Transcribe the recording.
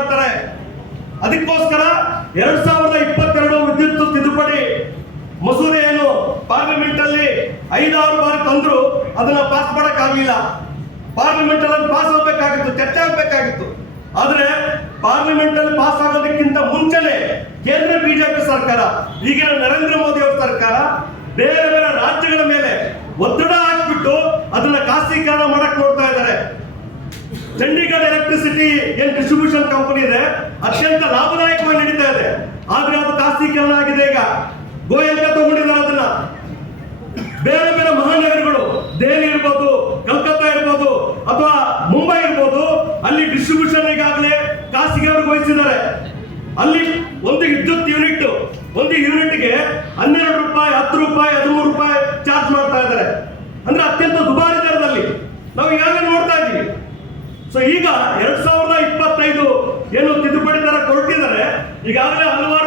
ಮಾಡ್ತಾರೆ. ಅದಕ್ಕೋಸ್ಕರ 2022 ವಿದ್ಯುತ್ ತಿದ್ದುಪಡಿ ಮಸೂದೆಯನ್ನು ಪಾರ್ಲಿಮೆಂಟ್ ಅಲ್ಲಿ 5-6 ಬಾರಿ ತಂದ್ರು ಅದನ್ನ ಪಾಸ್ ಮಾಡಕ್ಕಾಗಲಿಲ್ಲ. ಪಾರ್ಲಿಮೆಂಟ್ ಅಲ್ಲಿ ಪಾಸ್ ಆಗಬೇಕಾಗಿತ್ತು, ಚರ್ಚೆ ಆಗಬೇಕಾಗಿತ್ತು. ಆದ್ರೆ ಪಾರ್ಲಿಮೆಂಟ್ ಅಲ್ಲಿ ಪಾಸ್ ಆಗೋದಕ್ಕಿಂತ ಮುಂಚೆನೆ ಕೇಂದ್ರ ಬಿಜೆಪಿ ಸರ್ಕಾರ, ಈಗಿನ ನರೇಂದ್ರ ಮೋದಿ ಅವರ ಸರ್ಕಾರ ಬೇರೆ ಬೇರೆ ರಾಜ್ಯಗಳ ಮೇಲೆ ಒತ್ತಡ ಹಾಕ್ಬಿಟ್ಟು ಅದನ್ನ ಖಾಸಗೀಕರಣ ಮಾಡಕ್ ನೋಡ್ತಾ ಇದ್ದಾರೆ. ಚಂಡೀಗಢ ಎಲೆಕ್ಟ್ರಿಸಿಟಿ ಏನ್ ಡಿಸ್ಟ್ರಿಬ್ಯೂಷನ್ ಕಂಪನಿ ಇದೆ, ಅತ್ಯಂತ ಲಾಭದಾಯಕವಾಗಿ ನಡೀತಾ ಇದೆ. ಆದ್ರೆ ಅದು ಖಾಸಗೀಕರಣ ಆಗಿದೆ. ಈಗ ಗೋಯಂಕ ತಗೊಂಡಿದ್ದಾರೆ ಅದನ್ನ. ಬೇರೆ ಬೇರೆ ಮಹಾನಗರಗಳು, ದೆಹಲಿ ಇರ್ಬೋದು, ಕಲ್ಕತ್ತಾ ಇರ್ಬೋದು, ಅಥವಾ ಮುಂಬೈ ಇರ್ಬೋದು, ಅಲ್ಲಿ ಡಿಸ್ಟ್ರಿಬ್ಯೂಷನ್ ಈಗಾಗಲೇ ಖಾಸಗಿಯವರಿಗೆ ವಹಿಸಿದ್ದಾರೆ. ಅಲ್ಲಿ ಒಂದು ವಿದ್ಯುತ್ ಯೂನಿಟ್, ಒಂದು ಯೂನಿಟ್ಗೆ 12 ರೂಪಾಯಿ, 10 ರೂಪಾಯಿ, 13 ರೂಪಾಯಿ ಚಾರ್ಜ್ ಮಾಡ್ತಾ ಇದ್ದಾರೆ. ಅಂದ್ರೆ ಅತ್ಯಂತ ದುಬಾರಿ ದರದಲ್ಲಿ ನಾವು ಈಗಾಗಲೇ ನೋಡ್ತಾ ಇದ್ದೀವಿ. ಸೊ ಈಗ 2025 ಏನು ತಿದ್ದುಪಡಿ ದರ ಕೊಟ್ಟಿದ್ದಾರೆ, ಈಗಾಗಲೇ ಹಲವಾರು